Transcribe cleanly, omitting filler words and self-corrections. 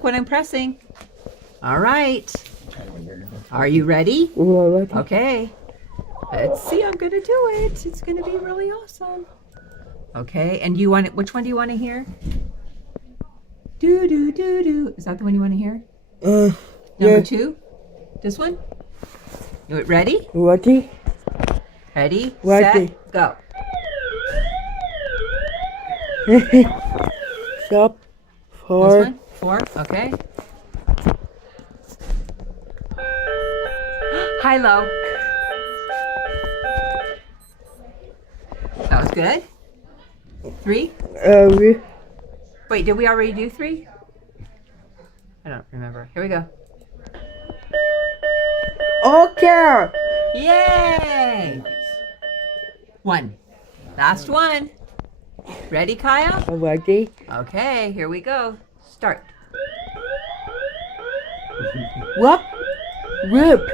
Look what I'm pressing. All right. Are you ready? Ready? Okay. Let's see. I'm gonna do it. It's gonna be really awesome. Okay. And you want it? Which one do you want to hear? Do do do do. Is that the one you want to hear? Number yeah. 2. This one. You ready? Ready? Ready? Ready. Set. Go. Stop. This 4. one. 4. Okay. High low. That was good. 3. Wait, did we already do 3? I don't remember. Here we go. Okay. Yay! 1. Last one. Ready, Kyle? Ready? Okay, here we go. Start. What? Rip.